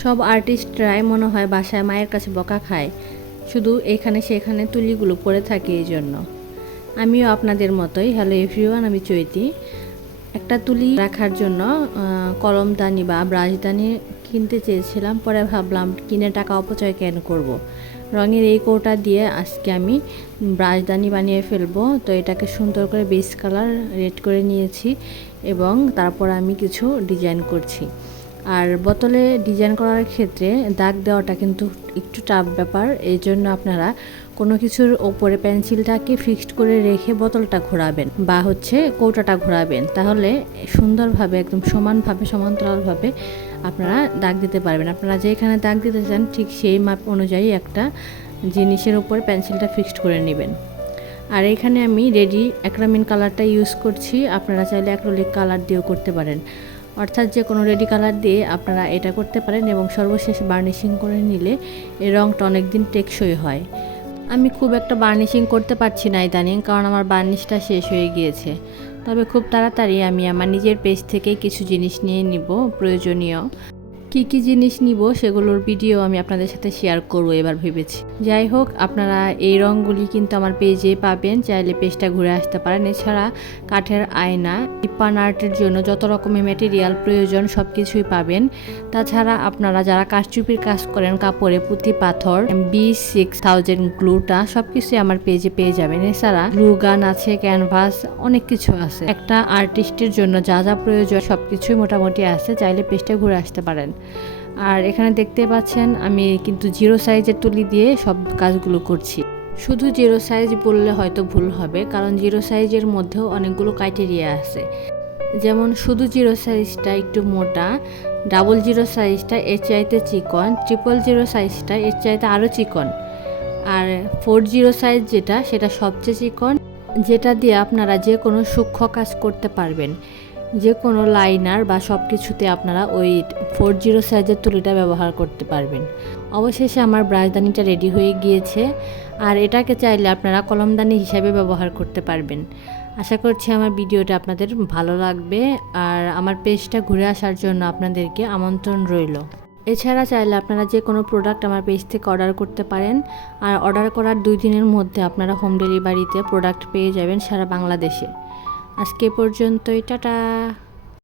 সব আর্টিস্টরাই মনে হয় বাসায় মায়ের কাছে বকা খায়। শুধু এখানে সেখানে তুলিগুলো পড়ে থাকে এই জন্য। আমিও আপনাদের মতোই। হ্যালো এভরিওয়ান আমি চৈতি। একটা তুলি রাখার জন্য কলমদানি বা ব্রাশদানি কিনতে চেয়েছিলাম। পরে ভাবলাম, কিনে টাকা অপচয় কেন করব। রঙের এই কৌটা দিয়ে আজকে আমি ব্রাশদানি বানিয়ে ফেলব। তো এটাকে সুন্দর করে বেস কালার রেড করে নিয়েছি এবং তারপর আমি কিছু ডিজাইন করছি। আর বোতলে ডিজাইন করার ক্ষেত্রে দাগ দেওয়াটা কিন্তু একটু টাফ ব্যাপার। এই জন্য আপনারা কোনো কিছুর ওপরে পেন্সিলটাকে ফিক্সড করে রেখে বোতলটা ঘোরাবেন বা হচ্ছে কৌটাটা ঘোরাবেন। তাহলে সুন্দরভাবে একদম সমানভাবে, সমান্তরালভাবে আপনারা দাগ দিতে পারবেন। আপনারা যেখানে দাগ দিতে চান ঠিক সেই মাপ অনুযায়ী একটা জিনিসের উপরে পেন্সিলটা ফিক্সড করে নেবেন। আর এখানে আমি রেডি অ্যাক্রামিন কালারটা ইউজ করছি। আপনারা চাইলে অ্যাক্রোলিক কালার দিয়েও করতে পারেন। অর্থাৎ যে কোনো রেডি কালার দিয়ে আপনারা এটা করতে পারেন এবং সর্বশেষ বার্নিশিং করে নিলে এই রঙটা অনেক দিন টেকসই হয়। আমি খুব একটা বার্নিশিং করতে পারছি না ইদানিং কারণ আমার বার্নিশটা শেষ হয়ে গিয়েছে। তবে খুব তাড়াতাড়ি আমি আমার নিজের পেজ থেকে কিছু জিনিস নিয়ে নিব প্রয়োজনীয়। কি কি জিনিস নিব সেগুলোর ভিডিও আমি আপনাদের সাথে শেয়ার করব এবার ভেবেছি। যাই হোক, আপনারা এই রঙগুলি কিন্তু আমার পেজে পাবেন, চাইলে পেজটা ঘুরে আসতে পারেন। এছাড়া কাঠের আয়না টিপ্পান আর্টের জন্য যত রকমের ম্যাটেরিয়াল প্রয়োজন সব কিছুই পাবেন। তাছাড়া আপনারা যারা কাঠচুপির কাজ করেন, কাপড়ে, পুঁতি, পাথর বি সিক্স থাউজেন্ড গ্লুটা সব কিছুই আমার পেজে পেয়ে যাবেন। এছাড়া গ্লু গান আছে ক্যানভাস অনেক কিছু আছে। একটা আর্টিস্টের জন্য যা যা প্রয়োজন সব কিছুই মোটামুটি আছে, চাইলে পেজটা ঘুরে আসতে পারেন। আর এখানে দেখতে পাচ্ছেন, আমি কিন্তু জিরো সাইজের তুলি দিয়ে সব কাজগুলো করছি। শুধু জিরো সাইজ বললে হয়তো ভুল হবে, কারণ জিরো সাইজের মধ্যেও অনেকগুলো ক্রাইটেরিয়া আছে। যেমন শুধু জিরো সাইজটা একটু মোটা, ডাবল জিরো সাইজটা এর চাইতে চিকন, ট্রিপল জিরো সাইজটা এর চাইতে আরও চিকন। আর ফোর জিরো সাইজ যেটা, সেটা সবচেয়ে চিকন, যেটা দিয়ে আপনারা যে কোনো সূক্ষ্ম কাজ করতে পারবেন। যে কোনো লাইনার বা সব কিছুতে আপনারা ওই ফোর জিরো সাইজের তুলিটা ব্যবহার করতে পারবেন। অবশেষে আমার ব্রাশদানিটা রেডি হয়ে গিয়েছে। আর এটাকে চাইলে আপনারা কলমদানি হিসাবে ব্যবহার করতে পারবেন। আশা করছি আমার ভিডিওটা আপনাদের ভালো লাগবে। আর আমার পেজটা ঘুরে আসার জন্য আপনাদেরকে আমন্ত্রণ রইল। এছাড়া চাইলে আপনারা যে কোনো প্রোডাক্ট আমার পেজ থেকে অর্ডার করতে পারেন। আর অর্ডার করার দুই দিনের মধ্যে আপনারা হোম ডেলিভারিতে প্রোডাক্ট পেয়ে যাবেন সারা বাংলাদেশে। আজকে পর্যন্তই টাটা।